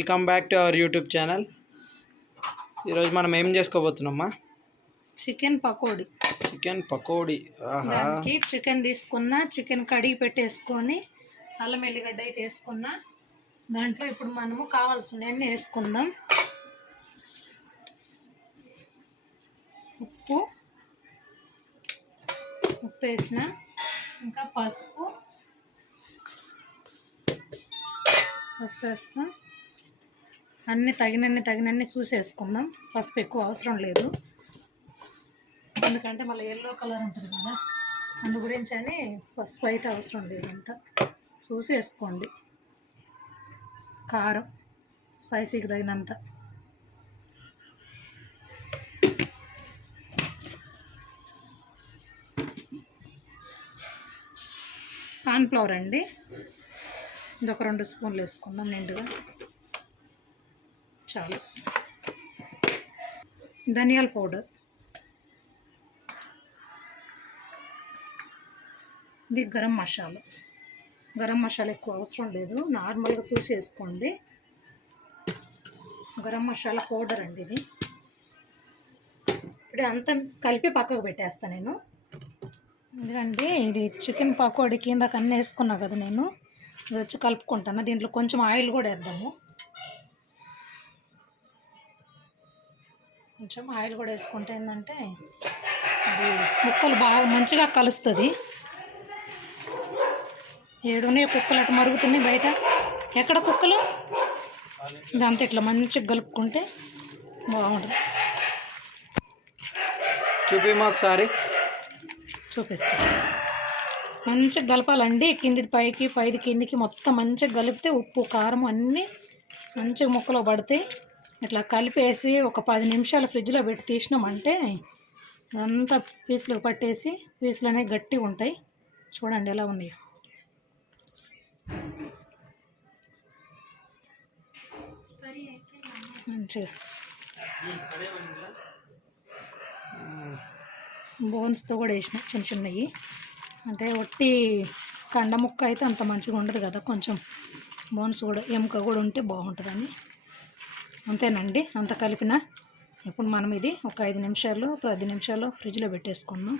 Welcome back to our YouTube channel. ఈరోజు మనం ఏం చేసుకోబోతున్నామా? చికెన్ పకోడీ. చికెన్ పకోడీ. దానికి చికెన్ తీసుకున్న చికెన్ కడిగి పెట్టేసుకొని అల్లం ఎల్లిగడ్డ అయితే వేసుకున్న. దాంట్లో ఇప్పుడు మనము కావాల్సినవన్నీ వేసుకుందాం. ఉప్పు. ఉప్పు వేసిన. ఇంకా పసుపు. పసుపు వేస్తాం. అన్నీ తగినన్ని తగినన్ని చూసేసుకుందాం. పసుపు ఎక్కువ అవసరం లేదు. ఎందుకంటే మళ్ళీ ఎల్లో కలర్ ఉంటుంది కదా అందు గురించి అని పసుపు అయితే అవసరం లేదు అంత. చూసి వేసుకోండి కారం స్పైసీకి తగినంత. కార్న్ఫ్లవర్ అండి. ఇంకొక రెండు స్పూన్లు వేసుకుందాం నిండుగా. చాలు. ధనియాల పౌడర్. ఇది గరం మసాలా. గరం మసాలా ఎక్కువ అవసరం లేదు. నార్మల్గా చూసి వేసుకోండి గరం మసాలా పౌడర్ అండి ఇది. ఇప్పుడు అంతా కలిపి పక్కకు పెట్టేస్తాను నేను. ఎందుకంటే ఇది చికెన్ పకోడీ కింద కన్నా వేసుకున్నా కదా నేను. ఇది వచ్చి కలుపుకుంటాను. దీంట్లో కొంచెం ఆయిల్ కూడా వేద్దాము. కొంచెం ఆయిల్ కూడా వేసుకుంటే ఏంటంటే అది ముక్కలు బాగా మంచిగా కలుస్తుంది. ఏడునే కుక్కలు అటు మరుగుతున్నాయి బయట. ఎక్కడ కుక్కలు? ఇదంతా ఇట్లా మంచిగా కలుపుకుంటే బాగుంటుంది. చూపి ఒకసారి. చూపిస్తా. మంచిగా కలపాలండి కింది పైకి పైది కిందికి మొత్తం మంచిగా కలిపితే ఉప్పు కారం అన్నీ మంచిగా ముక్కలో పడతాయి ఇట్లా కలిపేసి ఒక పది నిమిషాలు ఫ్రిడ్జ్లో పెట్టి తీసినామంటే అంతా పీసులు పట్టేసి పీసులు అనేవి గట్టిగా ఉంటాయి. చూడండి ఎలా ఉన్నాయో. మంచిగా బోన్స్తో కూడా వేసిన చిన్న చిన్నవి. అంటే ఒట్టి కండ ముక్క అయితే అంత మంచిగా ఉండదు కదా కొంచెం బోన్స్ కూడా ఎముక కూడా ఉంటే బాగుంటుందని. అంతేనండి అంత కలిపిన. ఇప్పుడు మనం ఇది ఒక ఐదు నిమిషాలు పది నిమిషాలు ఫ్రిడ్జ్లో పెట్టేసుకున్నాం.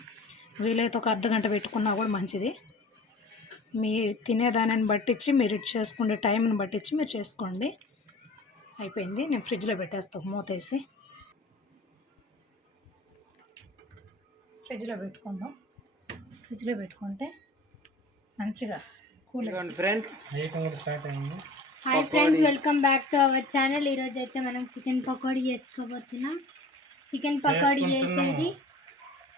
వీలైతే ఒక అర్ధ గంట పెట్టుకున్నా కూడా మంచిది. మీ తినేదానిని బట్టించి మీరు చేసుకునే టైంని బట్టించి మీరు చేసుకోండి. అయిపోయింది నేను ఫ్రిడ్జ్లో పెట్టేస్తాను మూత వేసి ఫ్రిడ్జ్లో పెట్టుకుందాం. ఫ్రిడ్జ్లో పెట్టుకుంటే మంచిగా cool friends. Hi friends welcome back to our channel ఈరోజు అయితే మనం చికెన్ పకోడీ చేసుకోబోతున్నాం. చికెన్ పకోడీ చేసేది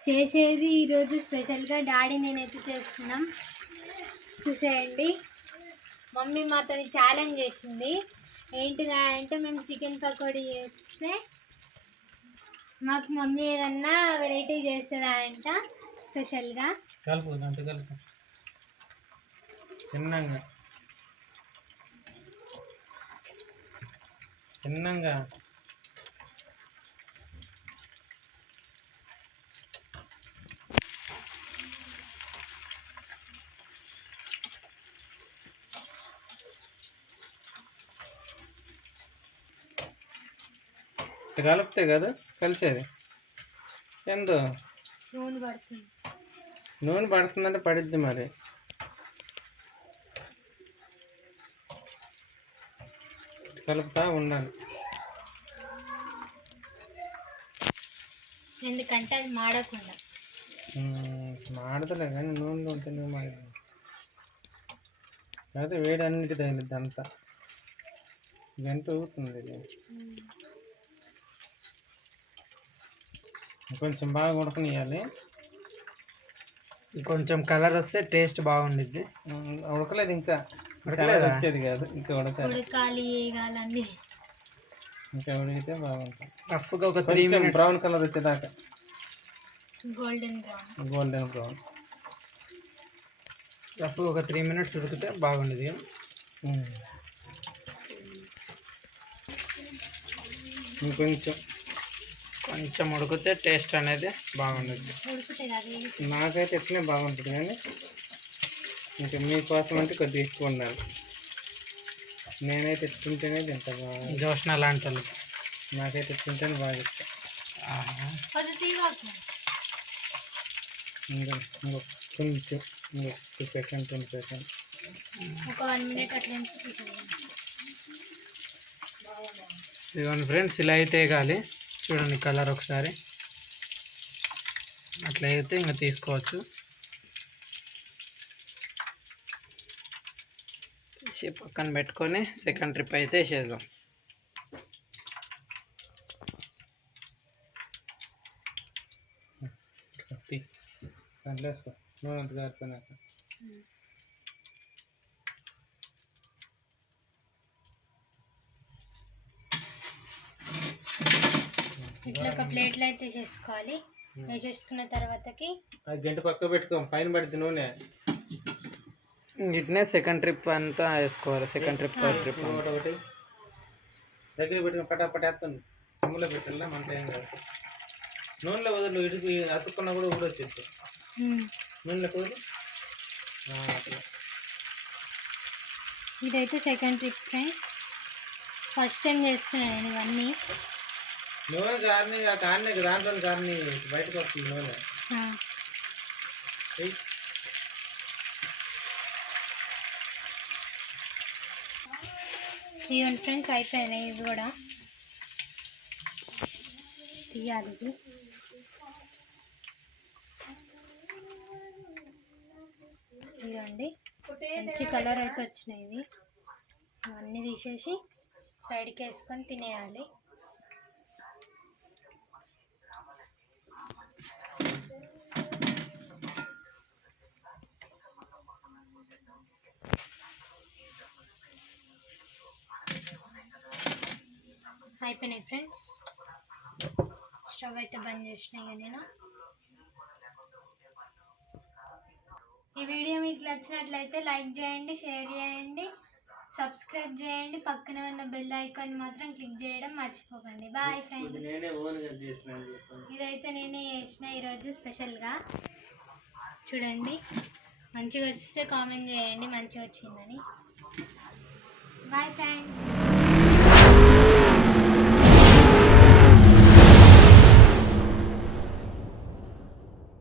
చేసేది ఈరోజు స్పెషల్గా డాడీ నేనైతే చేస్తున్నాం. చూసేయండి. మమ్మీ మాతో ఛాలెంజ్ చేసింది. ఏంటిదా అంటే మేము చికెన్ పకోడీ చేస్తే మాకు మమ్మీ ఏదన్నా వెరైటీ చేస్తుందా అంట స్పెషల్గా కలుపు దాంట్లో కలుపు చిన్నగా. చిన్నగా కలిపితే కదా కలిసేది. ఎందు? నూనె పడుతుంది. నూనె పడుతుందంటే పడిద్ది మరి. కలుపుతా ఉండాలి. ఎందుకంటే అది మాడకుండా. మాడతలే కానీ నూనె ఉంటుంది మాడ అయితే వేడి అన్నిటి తగిలిద్ది అంతా. గంట ఊరుతుంది ఇది. కొంచెం బాగా ఉడకనియాలి కొంచెం కలర్ వస్తే టేస్ట్ బాగుండిద్ది. ఉడకలేదు ఇంకా. వచ్చేది కాదు ఇంకా ఉడకాలి ఉడకాలి వేగాలన్నీ ఇంకా ఉడికితే బాగుంటుంది. రఫ్గా ఒక త్రీ బ్రౌన్ కలర్ వచ్చేదాకా. గోల్డెన్ బ్రౌన్ గోల్డెన్ బ్రౌన్ ఒక త్రీ మినిట్స్ ఉడికితే బాగుండేది. ఇంకొంచెం కొంచెం. ఉడికితే టేస్ట్ అనేది బాగుండేది. నాకైతే ఎట్లనే బాగుంటుంది కానీ ఇంకా మీకోసం అంటే కొద్దిగా ఎక్కువ ఉండాలి. నేనైతే తింటేనే తింటా బాగా. జోష్న లాంటి వాళ్ళకి నాకైతే తింటేనే బాగా ఇష్టం. ఇంకో ఇంకో కొంచెం ఇంకొక సెకండ్ టెన్ సెకండ్ ఒక వన్ మినిట్ అట్లా ఇదిగోండి ఫ్రెండ్స్ ఇలా అయితే వేగాలి. చూడండి కలర్ ఒకసారి. అట్లా అయితే ఇంకా తీసుకోవచ్చు. తీసి పక్కన పెట్టుకొని సెకండ్ ట్రిప్ అయితే వేసేద్దాం తీ దాంట్లో వేసుకో. నూనె అంత కారిపోయినాక ఇట్లా ఒక ప్లేట్లో అయితే చేసుకోవాలి. వేసేసుకున్న తర్వాతకి గంట పక్క పెట్టుకో. పైన పడుతుంది నూనె. ఇట్నే సెకండ్ ట్రిప్ అంతా వేసుకోవాలి సెకండ్ ట్రిప్ థర్డ్ ట్రిప్ ఒకటి ఒకటి దగ్గర పెట్టుకుని పటా పట్టేస్తుంది సిమ్లో పెట్టాలా? మంట ఏం కాదు. నూనెలో వదులు ఇడికి అతుక్కున్నా కూడా ఊడి వచ్చేది నూనెలో వదిలి. ఇదైతే second trip friends. First time చేస్తున్నాను నేను ఇవన్నీ. నూనె కారని ఆ కారని దాంట్లో కారని బయటకు వస్తుంది నూనె. ఆ, ఇవన్నీ ఫ్రెండ్స్ అయిపోయినాయి ఇవి కూడా. తీయాలి ఇది. ఇదండి మంచి కలర్ అయితే వచ్చినాయి ఇవి. అన్నీ తీసేసి సైడ్కి వేసుకొని తినేయాలి. అయిపోయినాయి ఫ్రెండ్స్. స్టవ్ అయితే బంద్ చేసినాయి నేను. ఈ వీడియో మీకు నచ్చినట్లయితే లైక్ చేయండి షేర్ చేయండి సబ్స్క్రైబ్ చేయండి. పక్కన ఉన్న బెల్ ఐకాన్ మాత్రం క్లిక్ చేయడం మర్చిపోకండి. Bye friends. ఇదైతే నేనే చేసిన ఈరోజు స్పెషల్గా. చూడండి. మంచిగా వస్తే కామెంట్ చేయండి మంచిగా వచ్చిందని. Bye friends.